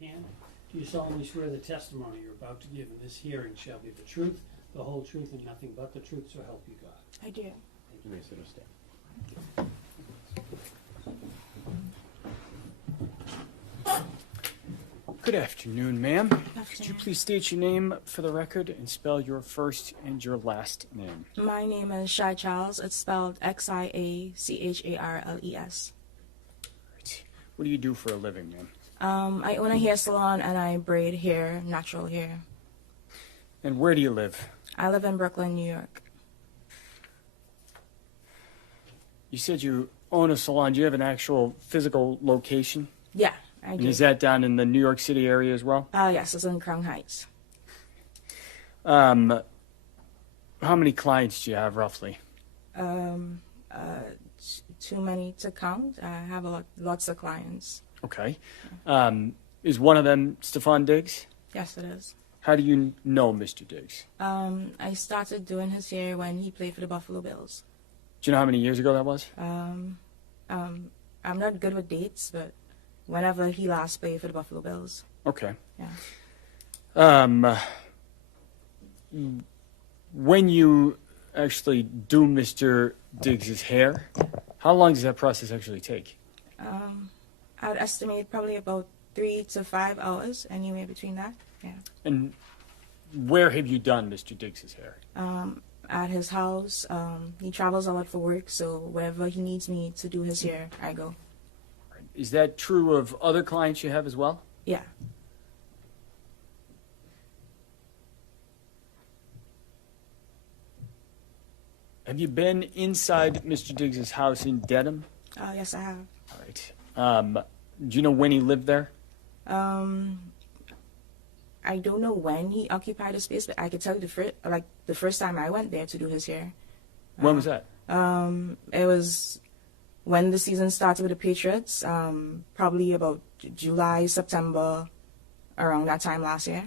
right hand. Do you solemnly swear the testimony you're about to give in this hearing shall be the truth, the whole truth, and nothing but the truth, so help you God? I do. Thank you. May sit or stand. Good afternoon, ma'am. Could you please state your name for the record and spell your first and your last name? My name is Xia Charles. It's spelled Xiacharles. Right. What do you do for a living, ma'am? I own a hair salon and I braid hair, natural hair. And where do you live? I live in Brooklyn, New York. You said you own a salon. Do you have an actual physical location? Yeah, I And do. is that down in the New York City area as well? Yes, it's in Crown Heights. How many clients do you have roughly? Too many to count. I have lots of clients. Okay. Is one of them Stefon Diggs? Yes, it is. How do you know Mr. Diggs? I started doing his hair when he played for the Buffalo Bills. Do you know how many years ago that was? I'm not good with dates, but whenever he last played for the Buffalo Bills. Okay. Yeah. When you actually do Mr. Diggs's hair, how long does that process actually take? I'd estimate probably about 3 to 5 hours, anywhere between that. Yeah. And where have you done Mr. Diggs's hair? At his house. He travels a lot for work, so wherever he needs me to do his hair, I go. Is that true of other clients you have as well? Yeah. Have you been inside Mr. Diggs's house in Dedham? Yes, I have. All right. Do you know when he lived there? I don't know when he occupied the space, but I could tell you the first time I went there to do his hair. When was that? It was when the season started with the Patriots, probably about July, September, around that time last year.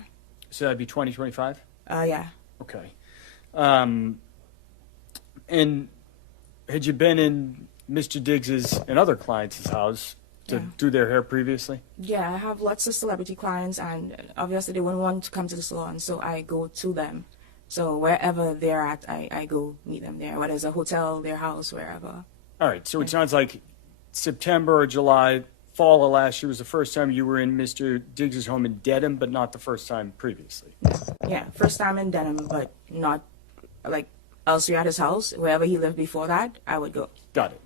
So that'd be 2025? Yeah. Okay. And had you been in Mr. Diggs's and other clients' house to do their hair previously? Yeah, I have lots of celebrity clients, and obviously they wouldn't want to come to the salon, so I go to them. So wherever they're at, I go meet them there, whether it's a hotel, their house, wherever. All right, so it sounds like September or July, fall of last year was the first time you were in Mr. Diggs's home in Dedham, but not the first time previously. Yeah, first time in Denham, but not like elsewhere at his house. Wherever he lived before that, I would go. Got it.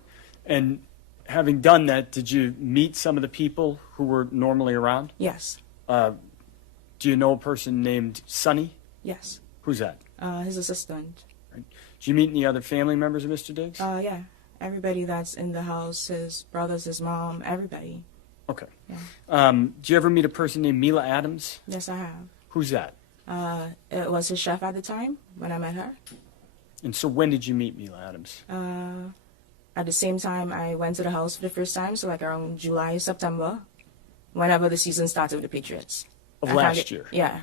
And having done that, did you meet some of the people who were normally around? Yes. Do you know a person named Sonny? Yes. Who's that? His assistant. Right. Did you meet any other family members of Mr. Diggs? Yeah. Everybody that's in the house, his brothers, his mom, everybody. Okay. Yeah. Did you ever meet a person named Mila Adams? Yes, I have. Who's that? It was his chef at the time when I met her. And so when did you meet Mila Adams? At the same time, I went to the house for the first time, so like around July, September, whenever the season started with the Patriots. Of last year? Yeah.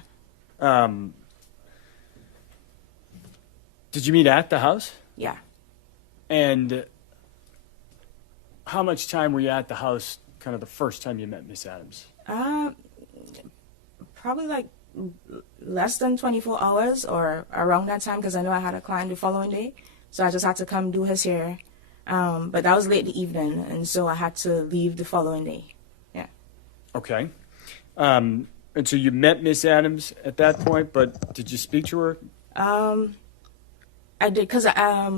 Did you meet at the house? Yeah. And how much time were you at the house kind of the first time you met Miss Adams? Probably like less than 24 hours or around that time, because I know I had a client the following day, so I just had to come do his hair. But that was late in the evening, and so I had to leave the following day. Yeah. Okay. And so you met Miss Adams at that point, but did you speak to her? I did, because I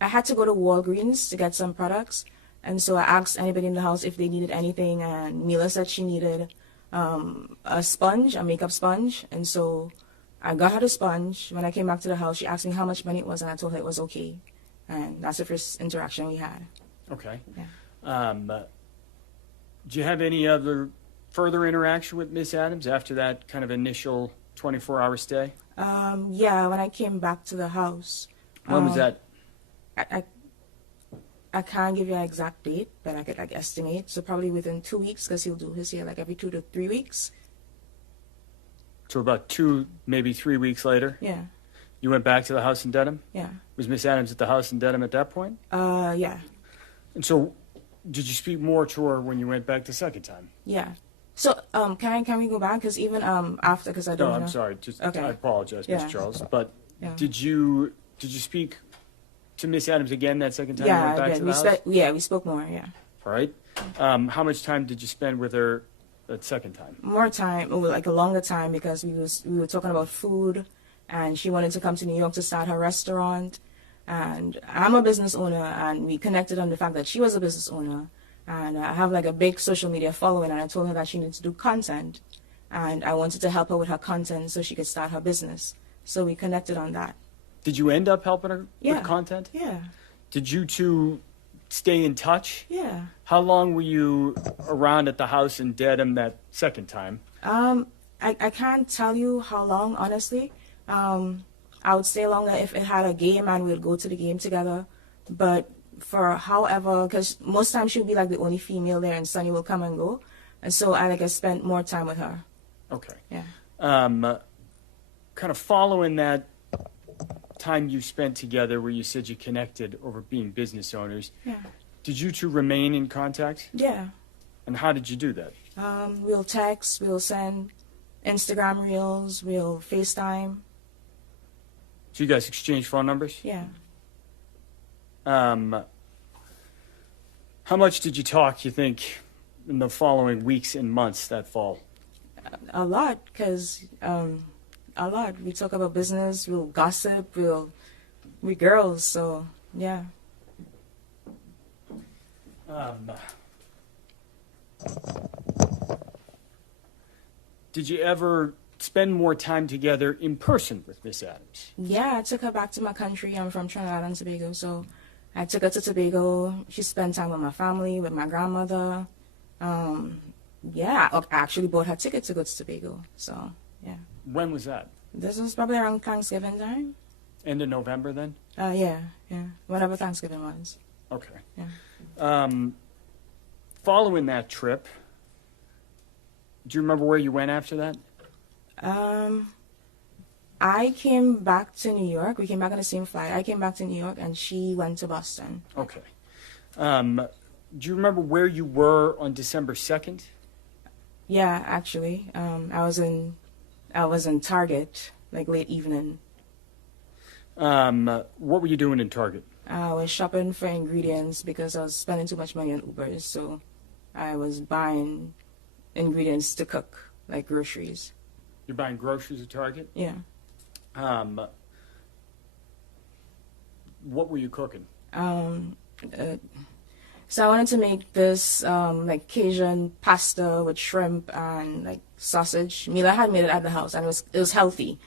had to go to Walgreens to get some products, and so I asked anybody in the house if they needed anything, and Mila said she needed a sponge, a makeup sponge, and so I got her the sponge. When I came back to the house, she asked me how much money it was, and I told her it was okay. And that's the first interaction we had. Okay. Yeah. Do you have any other further interaction with Miss Adams after that kind of initial 24-hour stay? Yeah, when I came back to the house. When was that? I can't give you an exact date, but I could like estimate. So probably within 2 weeks, because he'll do his hair like every 2 to 3 weeks. So about 2, maybe 3 weeks later? Yeah. You went back to the house in Dedham? Yeah. Was Miss Adams at the house in Dedham at that point? Yeah. And so did you speak more to her when you went back the second time? Yeah. So, can we go back? Because even after, because I don't No, know. I'm sorry. Just Okay. I apologize, Yeah. Mr. Charles. But Yeah. did you speak to Miss Adams again that second time you Yeah, went back I to did. the house? We spoke more. Yeah, All right. How much time did you spend with her that second time? more time, like a longer time, because we were talking about food, and she wanted to come to New York to start her restaurant, and I'm a business owner, and we connected on the fact that she was a business owner, and I have like a big social media following, and I told her that she needs to do content, and I wanted to help her with her content so she could start her business. So we connected on that. Did you end up helping her Yeah. with content? Yeah, Did you two stay in touch? yeah. How long were you around at the house in Dedham that second time? I can't tell you how long, honestly. I would stay longer if it had a game and we'd go to the game together. But for however, because most times she'll be like the only female there and Sunny will come and go. And so I spent more time with her. Okay. Yeah. Kind of following that time you spent together where you said you connected over being business owners, Yeah. did you two remain in contact? Yeah. And how did you do that? We'll text, we'll send Instagram reels, we'll FaceTime. So you guys exchanged phone numbers? Yeah. How much did you talk, you think, in the following weeks and months that fall? A lot, because a lot. We talk about business, we'll gossip, we girls, so yeah. Did you ever spend more time together in person with Miss Adams? Yeah, I took her back to my country. I'm from Trinidad and Tobago, so I took her to Tobago. She spent time with my family, with my grandmother. Yeah, I actually bought her ticket to go to Tobago. So, yeah. When was that? This was probably around Thanksgiving time. End of November then? Yeah. Whenever Thanksgiving was. Okay. Yeah. Following that trip, do you remember where you went after that? I came back to New York. We came back on the same flight. I came back to New York, and she went to Boston. Okay. Do you remember where you were on December 2nd? Yeah, actually, I was in Target, like late evening. What were you doing in Target? I was shopping for ingredients because I was spending too much money on Ubers, so I was buying ingredients to cook, like groceries. You're buying groceries at Target? Yeah. What were you cooking? So I wanted to make this like Cajun pasta with shrimp and like sausage. Mila had made it at the house, and it was healthy.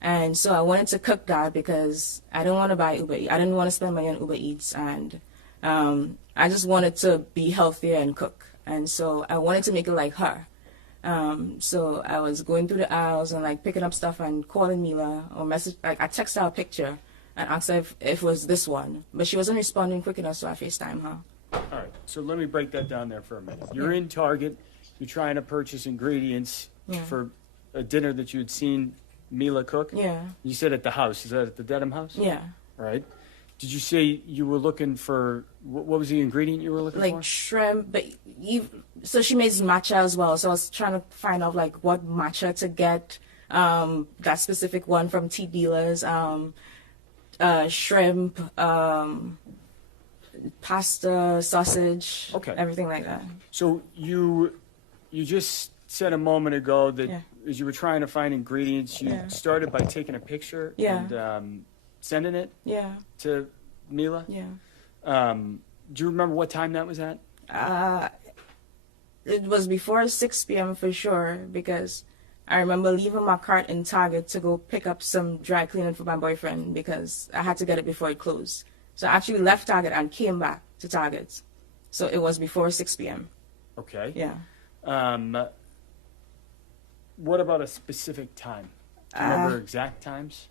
And so I wanted to cook that because I didn't want to buy Uber Eats. I didn't want to spend money on Uber Eats, and I just wanted to be healthier and cook. And so I wanted to make it like her. So I was going through the aisles and like picking up stuff and calling Mila or message. Like I texted her a picture and asked her if it was this one, but she wasn't responding quick enough, so I FaceTime her. All right, so let me break that down there for a minute. You're in Target. You're trying to purchase ingredients for a dinner that you had seen Mila cook. Yeah. You said at the house. Is that at the Dedham house? Yeah. All right. Did you say you were looking for, what was the ingredient you were looking for? Like shrimp, but so she makes matcha as well. So I was trying to find out like what matcha to get. That specific one from tea dealers. Shrimp, pasta, sausage, everything like that. So you just said a moment ago that as you were trying to find ingredients, you started by taking a picture and sending it to Mila? Yeah. Do you remember what time that was at? It was before 6 p.m. for sure, because I remember leaving my cart in Target to go pick up some dry cleaning for my boyfriend because I had to get it before it closed. So I actually left Target and came back to Target. So it was before 6 p.m. Okay. Yeah. What about a specific time? Do you remember exact times?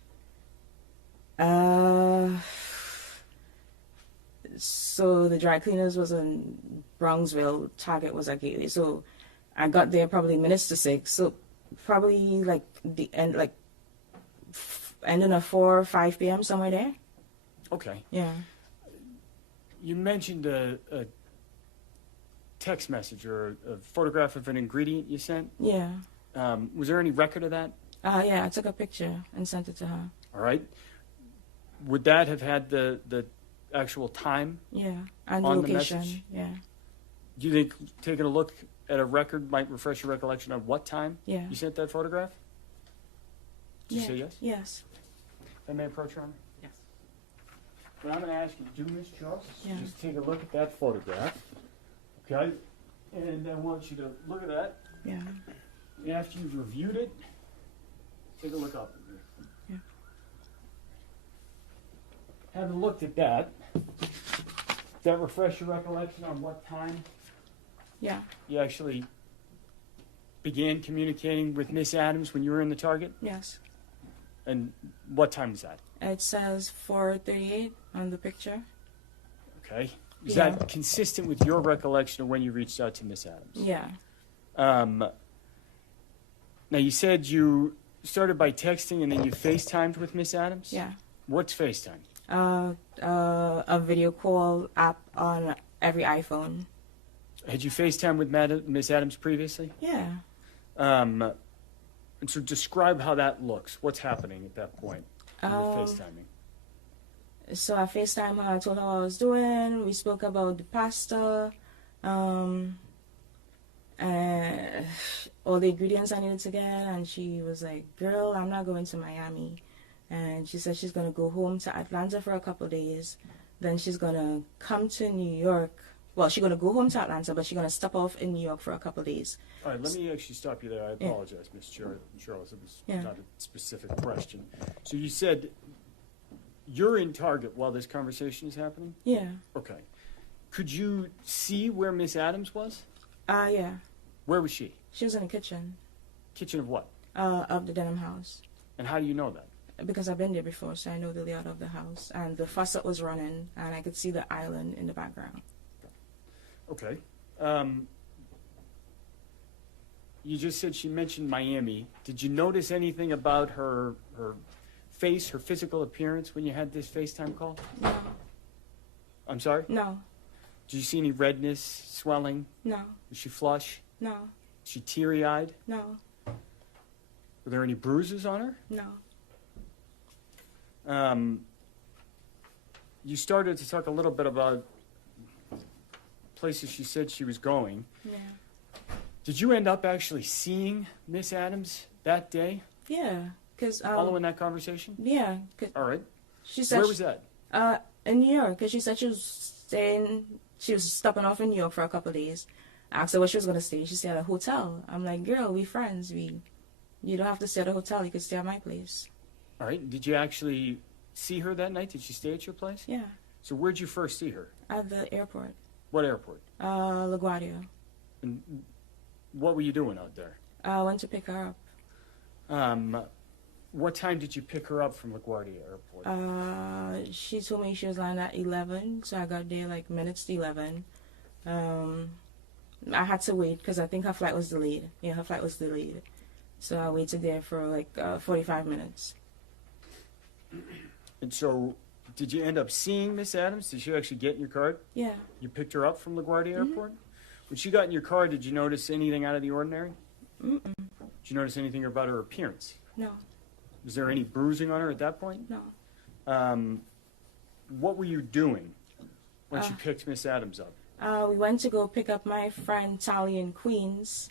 So the dry cleaners was in Bronxville, Target was at Gateway. So I got there probably minutes to 6. So probably like the end, like ending at 4 or 5 p.m. somewhere there. Okay. Yeah. You mentioned a text message or a photograph of an ingredient you sent? Yeah. Was there any record of that? Yeah, I took a picture and sent it to her. All right. Would that have had the actual time? Yeah, and the on location. The message? Yeah. Do you think taking a look at a record might refresh your recollection of what time Yeah. you sent that photograph? Did you say yes? Yes. If I may approach her? Yes. What I'm going to ask you to do, Ms. Charles, Yeah. just take a look at that photograph. Okay? And I want you to look at that. Yeah. And after you've reviewed it, take a look up at me. Yeah. Having looked at that, does that refresh your recollection on what time Yeah. you actually began communicating with Miss Adams when you were in the Target? Yes. And what time was that? It says 4:38 on the picture. Okay. Is Yeah. that consistent with your recollection of when you reached out to Miss Adams? Yeah. Now, you said you started by texting and then you FaceTimed with Miss Adams? Yeah. What's FaceTime? A video call app on every iPhone. Had you FaceTimed with Miss Adams previously? Yeah. And so describe how that looks. What's happening at that point when you're FaceTiming? So I FaceTime her, I told her what I was doing, we spoke about the pasta, and all the ingredients I needed to get, and she was like, girl, I'm not going to Miami. And she said she's going to go home to Atlanta for a couple of days, then she's going to come to New York. Well, she's going to go home to Atlanta, but she's going to stop off in New York for a couple of days. All right, let me actually stop you there. I apologize, Ms. Charles. It was not a specific question. So you said you're in Target while this conversation is happening? Yeah. Okay. Could you see where Miss Adams was? Yeah. Where was she? She was in the kitchen. Kitchen of what? Of the denim house. And how do you know that? Because I've been there before, so I know the layout of the house. And the faucet was running, and I could see the island in the background. Okay. You just said she mentioned Miami. Did you notice anything about her face, her physical appearance when you had this FaceTime call? No. I'm sorry? No. Did you see any redness, swelling? No. Was she flush? No. Was she teary-eyed? No. Were there any bruises on her? No. You started to talk a little bit about places she said she was going. Yeah. Did you end up actually seeing Miss Adams that day? Yeah. Cause following that conversation? Yeah. All right. She said where was that? In New York. Cause she said she was stopping off in New York for a couple of days. I asked her where she was gonna stay. She said at a hotel. I'm like, girl, we friends. You don't have to stay at a hotel. You could stay at my place. All right. Did you actually see her that night? Did she stay at your place? Yeah. So where'd you first see her? At the airport. What airport? LaGuardia. And what were you doing out there? I went to pick her up. What time did you pick her up from LaGuardia Airport? She told me she was on at 11, so I got there like minutes to 11. I had to wait because I think her flight was delayed. Yeah, her flight was delayed. So I waited there for like 45 minutes. And so, did you end up seeing Miss Adams? Did she actually get in your car? Yeah. You picked her up from LaGuardia Airport? When she got in your car, did you notice anything out of the ordinary? Mm-mm. Did you notice anything about her appearance? No. Was there any bruising on her at that point? No. What were you doing once you picked Miss Adams up? We went to go pick up my friend Tally in Queens,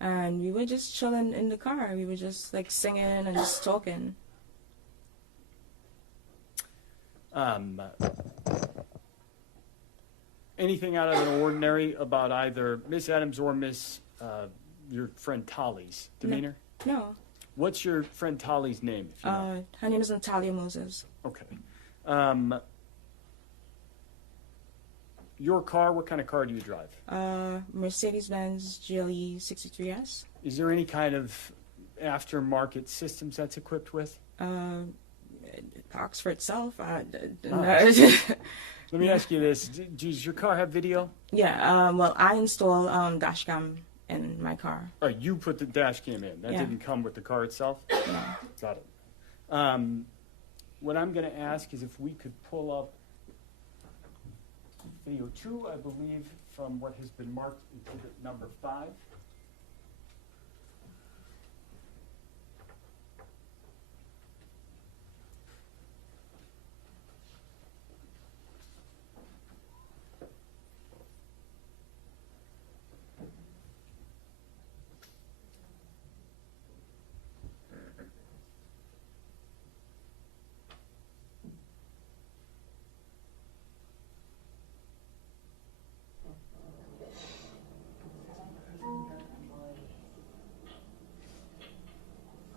and we were just chilling in the car. We were just like singing and just talking. Anything out of the ordinary about either Miss Adams or your friend Tally's demeanor? No. What's your friend Tally's name? If you know? Her name is Natalia Moses. Okay. Your car, what kind of car do you drive? Mercedes-Benz GLE 63S. Is there any kind of aftermarket systems that's equipped with? Talks for itself. Let me ask you this. Does your car have video? Yeah, well, I install dash cam in my car. Oh, you put the dash cam in. That didn't come with the car itself? No. Got it. What I'm going to ask is if we could pull up video 2, I believe, from what has been marked exhibit number 5.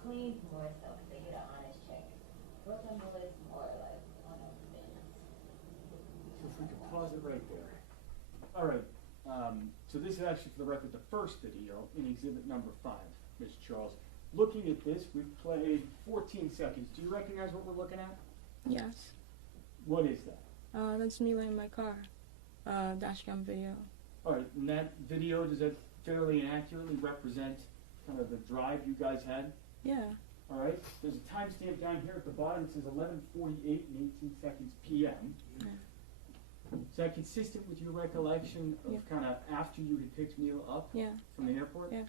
Clean more so because they get an honest check. Brooklyn Bullets more like one of the things. So if we could pause it right there. All right. So this is actually, for the record, the first video in exhibit number 5, Ms. Charles. Looking at this, we've played 14 seconds. Do you recognize what we're looking at? Yes. What is that? That's Mila in my car. Dash cam video. All right. And that video, does that fairly and accurately represent kind of the drive you guys had? Yeah. All right. There's a timestamp down here at the bottom. It says 11:48 and 18 seconds p.m. Yeah. Is that consistent with your recollection of kind of after you had picked Mila up from the airport? Yeah.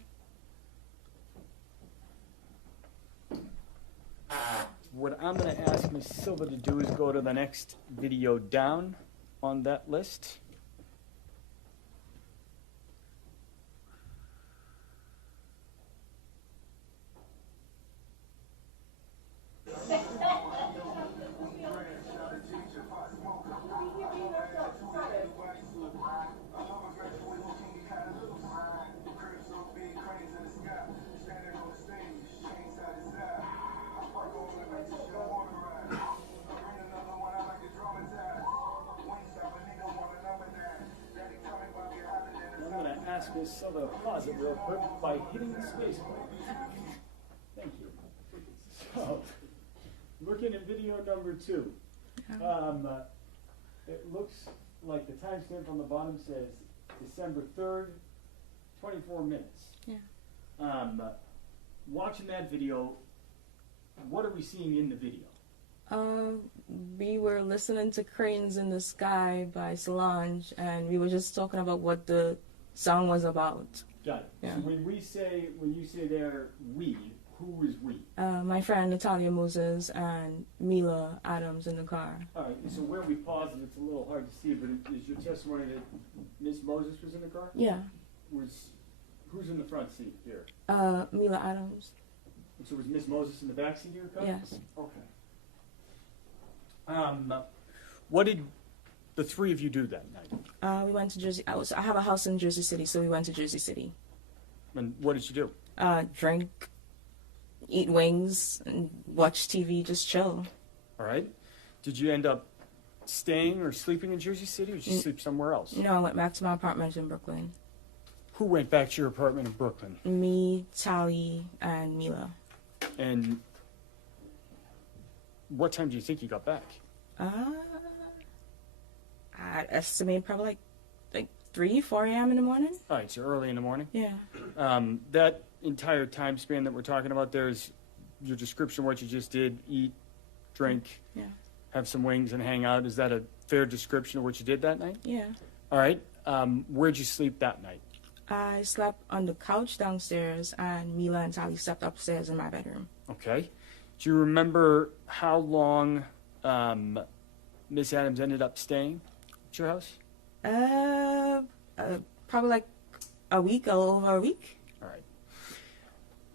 What I'm going to ask Ms. Silva to do is go to the next video down on that list. Ask Ms. Silva to pause it real quick by hitting the space bar. Thank you. So, looking at video number 2, it looks like the timestamp on the bottom says December 3rd, 24 minutes. Yeah. Watching that video, what are we seeing in the video? We were listening to Cranes in the Sky by Solange, and we were just talking about what the song was about. Got it. Yeah. So when you say there, we, who is we? My friend Natalia Moses and Mila Adams in the car. All right, so where we paused it, it's a little hard to see, but is your testimony that Miss Moses was in the car? Yeah. Who's in the front seat here? Mila Adams. So was Miss Moses in the back seat of your car? Yes. Okay. What did the three of you do that night? We went to Jersey. I have a house in Jersey City, so we went to Jersey City. And what did you do? Drink, eat wings, and watch TV, just chill. All right. Did you end up staying or sleeping in Jersey City, or did you sleep somewhere else? No, I went back to my apartment in Brooklyn. Who went back to your apartment in Brooklyn? Me, Tally, and Mila. And what time do you think you got back? I estimate probably like 3, 4 a.m. in the morning. All right, so early in the morning? Yeah. That entire time span that we're talking about, there's your description of what you just did, eat, drink, have some wings, and hang out. Is that a fair description of what you did that night? Yeah. All right. Where'd you sleep that night? I slept on the couch downstairs, and Mila and Tally slept upstairs in my bedroom. Okay. Do you remember how long Miss Adams ended up staying at your house? Probably like a week, a little over a week. All right.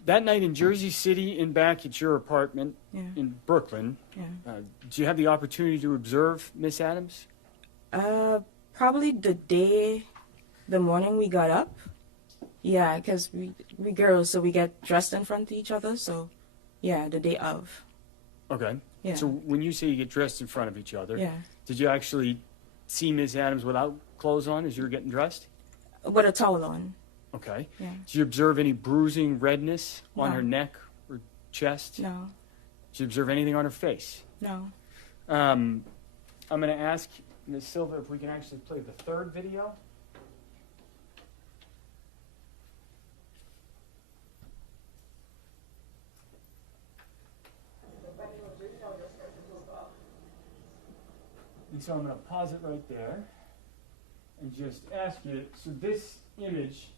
That night in Jersey City and back at your apartment in Brooklyn, did you have the opportunity to observe Miss Adams? Probably the morning we got up. Yeah, because we girls, so we get dressed in front of each other. So, yeah, the day of. Okay. Yeah. So when you say you get dressed in front of each other, yeah, did you actually see Miss Adams without clothes on as you were getting dressed? With a towel on. Okay. Yeah. Did you observe any bruising, redness on her neck or chest? No. Did you observe anything on her face? No. I'm going to ask Ms. Silva if we can actually play the third video. And so I'm going to pause it right there. and just ask you, so this image,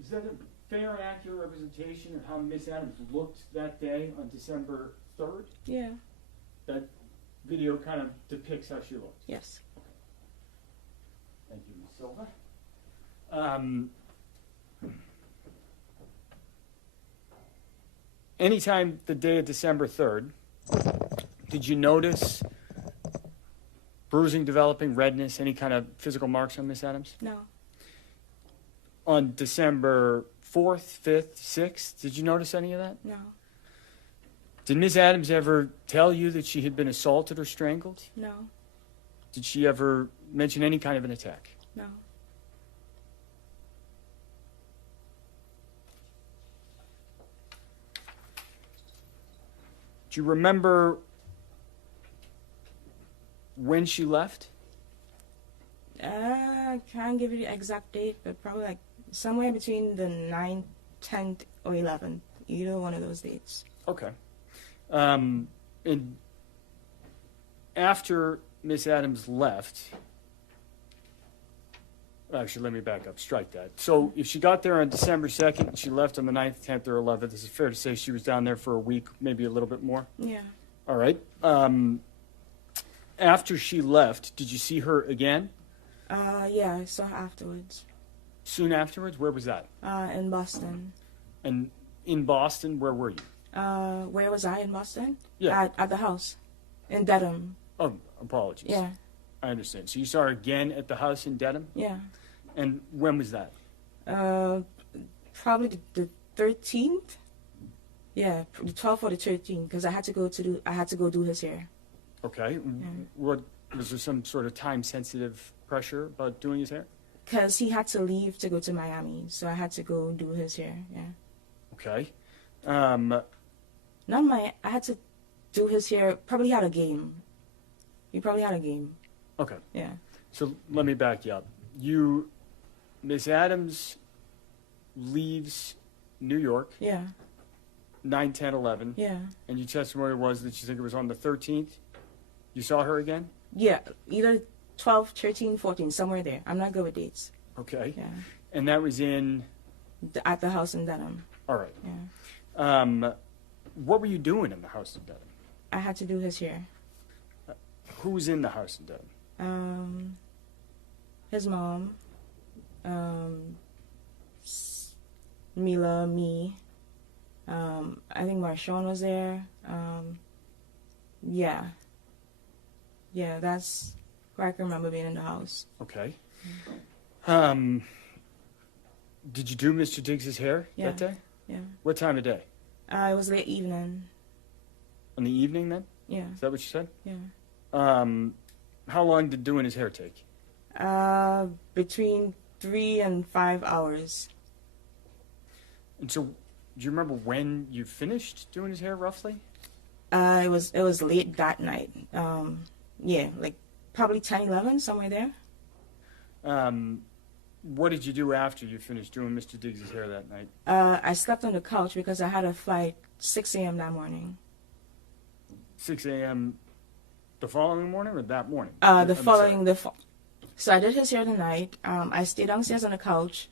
is that a fair and accurate representation of how Miss Adams looked that day on December 3rd? Yeah. That video kind of depicts how she looked. Yes. Thank you, Ms. Silva. Anytime the day of December 3rd, did you notice bruising developing, redness, any kind of physical marks on Miss Adams? No. On December 4th, 5th, 6th, did you notice any of that? No. Did Miss Adams ever tell you that she had been assaulted or strangled? No. Did she ever mention any kind of an attack? No. Do you remember when she left? I can't give you the exact date, but probably like somewhere between the 9th, 10th, or 11th. Either one of those dates. Okay. And after Miss Adams left, actually, let me back up. Strike that. So if she got there on December 2nd and she left on the 9th, 10th, or 11th, is it fair to say she was down there for a week, maybe a little bit more? Yeah. All right. After she left, did you see her again? Yeah, I saw her afterwards. Soon afterwards? Where was that? In Boston. And in Boston, where were you? Where was I in Boston? Yeah. At the house. In Dedham. Oh, apologies. Yeah. I understand. So you saw her again at the house in Dedham? Yeah. And when was that? Probably the 13th. Yeah, the 12th or the 13th, because I had to go do his hair. Okay. Yeah. What was there some sort of time-sensitive pressure about doing his hair? Because he had to leave to go to Miami, so I had to go do his hair. Yeah. Okay. I had to do his hair. Probably had a game. He probably had a game. Okay. Yeah. So let me back you up. Miss Adams leaves New York, Yeah. 9, 10, 11, Yeah. and your testimony was that you think it was on the 13th. You saw her again? Yeah. Either 12, 13, 14, somewhere there. I'm not good with dates. Okay. Yeah. And that was in? At the house in Dedham. All right. Yeah. What were you doing in the house in Dedham? I had to do his hair. Who was in the house in Dedham? His mom, Mila, me. I think Marshawn was there. Yeah. Yeah, that's where I can remember being in the house. Okay. Did you do Mr. Diggs' hair that day? Yeah. What time of day? It was late evening. In the evening then? Yeah. Is that what you said? Yeah. How long did doing his hair take? Between 3 and 5 hours. And so, do you remember when you finished doing his hair, roughly? It was late that night. Yeah, like probably 10, 11, somewhere there. What did you do after you finished doing Mr. Diggs' hair that night? I slept on the couch because I had a flight 6 a.m. that morning. 6 a.m. the following morning or that morning? So I did his hair the night. I stayed downstairs on the couch.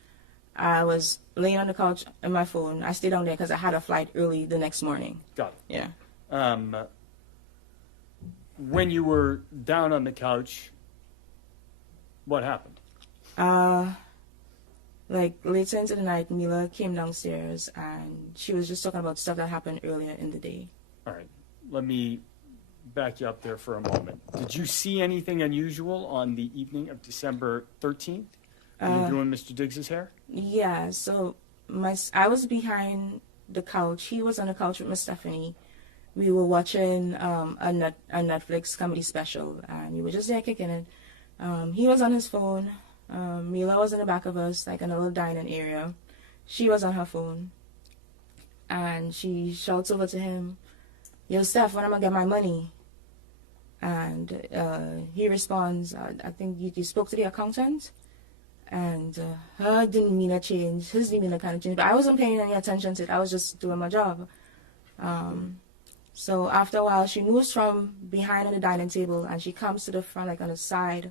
I was laying on the couch on my phone. I stayed down there because I had a flight early the next morning. Got it. Yeah. When you were down on the couch, what happened? Like later into the night, Mila came downstairs and she was just talking about stuff that happened earlier in the day. All right. Let me back you up there for a moment. Did you see anything unusual on the evening of December 13th when you were doing Mr. Diggs' hair? Yeah, so I was behind the couch. He was on the couch with Miss Stephanie. We were watching a Netflix comedy special, and we were just there kicking it. He was on his phone. Mila was in the back of us, like in a little dining area. She was on her phone. And she shouts over to him, "Yo, Steph, when am I gonna get my money?" And he responds, I think you spoke to the accountant? And her demeanor changed, his demeanor kind of changed. But I wasn't paying any attention to it. I was just doing my job. So after a while, she moves from behind on the dining table and she comes to the front, like on the side,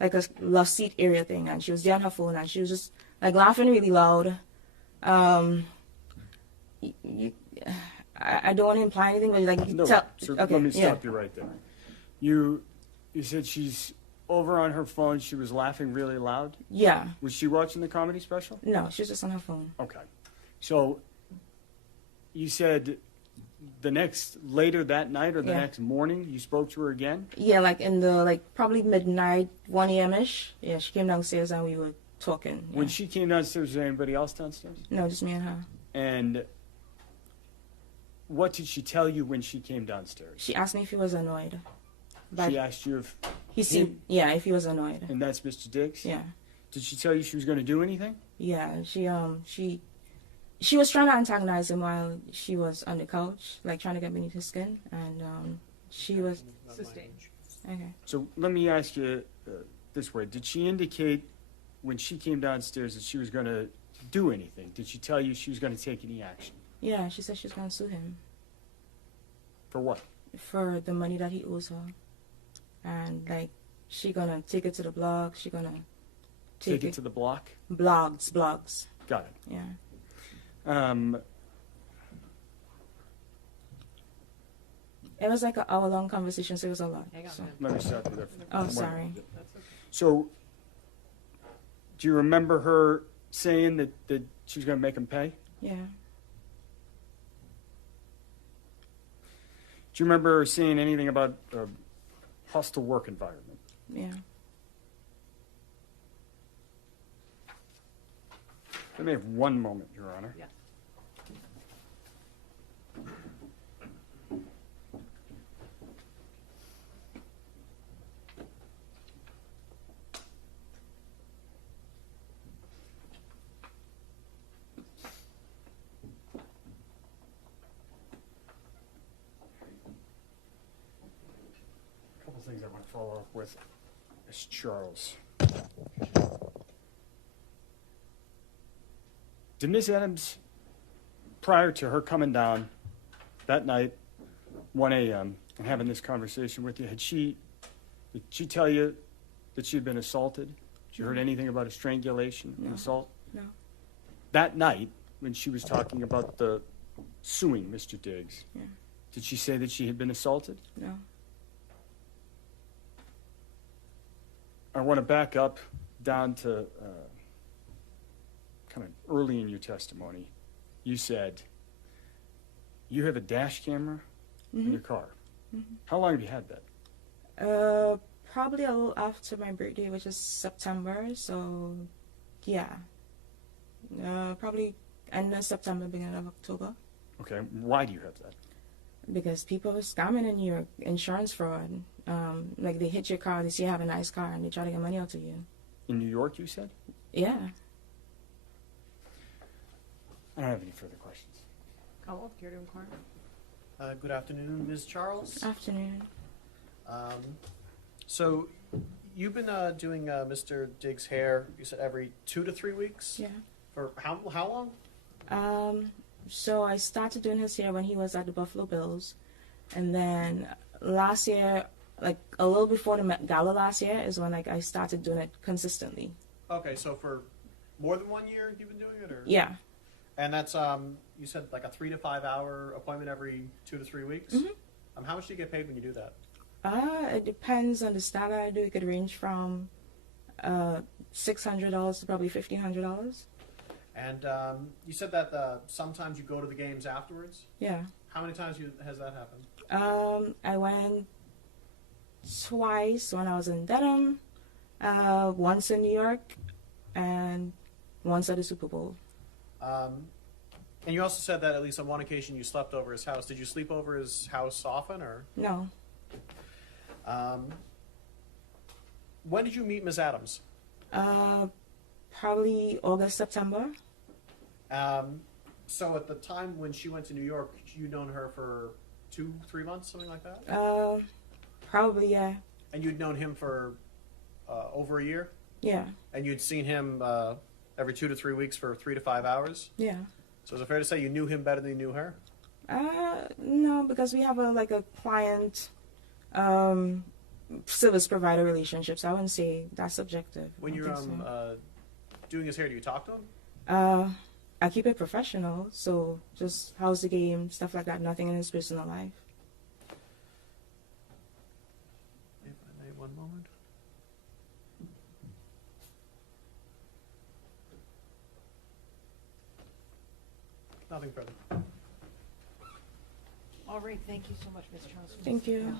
like a love seat area thing. And she was there on her phone and she was just like laughing really loud. I don't want to imply anything, but like, No, tell, so okay, let me yeah. stop you right there. You said she's over on her phone. She was laughing really loud. Yeah. Was she watching the comedy special? No, she was just on her phone. Okay. So you said later that night or the Yeah. next morning you spoke to her again? Yeah, like in the, like probably midnight, 1 a.m.-ish. Yeah, she came downstairs and we were talking. Yeah. When she came downstairs, was there anybody else downstairs? No, just me and her. And what did she tell you when she came downstairs? She asked me if he was annoyed. But She asked you if he seemed, yeah, if he was annoyed. and that's Mr. Diggs? Yeah. Did she tell you she was going to do anything? Yeah, she was trying to antagonize him while she was on the couch, like trying to get beneath his skin, and she was Sustained. okay. So let me ask you this way. Did she indicate when she came downstairs that she was going to do anything? Did she tell you she was going to take any action? Yeah, she said she was gonna sue him For what? for the money that he owes her, and like she gonna take it to the blog. She gonna Take it to the block? blogs. Got it. Yeah, it was like an hour-long conversation, so it was a lot. Hang on, So. man. Let me stop you there. for Oh, one sorry. moment. That's okay. So, do you remember her saying that she was going to make him pay? Yeah, Do you remember her saying anything about a hostile work environment? yeah. Let me have one moment, Your Honor. Yeah. A couple things I want to follow up with. Is Charles. Did Miss Adams, prior to her coming down that night, 1 a.m., and having this conversation with you, did she tell you that she had been assaulted? Did you heard anything about a strangulation and No. assault? No. That night, when she was talking about the suing Mr. Diggs, Yeah. did she say that she had been assaulted? No. I want to back up down to kind of early in your testimony. You said you have a dash camera in your car. Mm-hmm. How long have you had that? Probably a little after my birthday, which is September. So, yeah. Probably end of September, beginning of October. Okay, why do you have that? Because people are scamming in your insurance fraud. Like they hit your car, they see you have a nice car, and they try to get money out of you. In New York, you said? Yeah. I don't have any further questions. Caldwell, care to inquire? Good afternoon, Ms. Charles. Afternoon. So you've been doing Mr. Diggs' hair, you said every 2 to 3 weeks? Yeah. For how long? So I started doing his hair when he was at the Buffalo Bills, and then last year, like a little before the Met Gala last year, is when like I started doing it consistently. Okay, so for more than 1 year you've been doing it, or? Yeah. And that's you said like a 3 to 5 hour appointment every 2 to 3 weeks. How much do you get paid when you do that? It depends on the style that I do. It could range from $600 to probably $1,500. And you said that sometimes you go to the games afterwards. Yeah. How many times has that happened? I went twice when I was in Dedham, once in New York, and once at the Super Bowl. And you also said that at least on one occasion you slept over his house. Did you sleep over his house often, or? No. When did you meet Ms. Adams? Probably August, September. So at the time when she went to New York, you'd known her for 2-3 months, something like that? Probably, yeah. And you'd known him for over a year? Yeah. And you'd seen him every 2 to 3 weeks for 3 to 5 hours? Yeah. So is it fair to say you knew him better than you knew her? No, because we have a client service provider relationship, so I wouldn't say that's subjective. When I you're don't think so. doing his hair, do you talk to him? I keep it professional, so just how's the game, stuff like that, nothing in his personal life. If I may, one moment. Nothing further. All right, thank you so much, Ms. Charles. Thank you.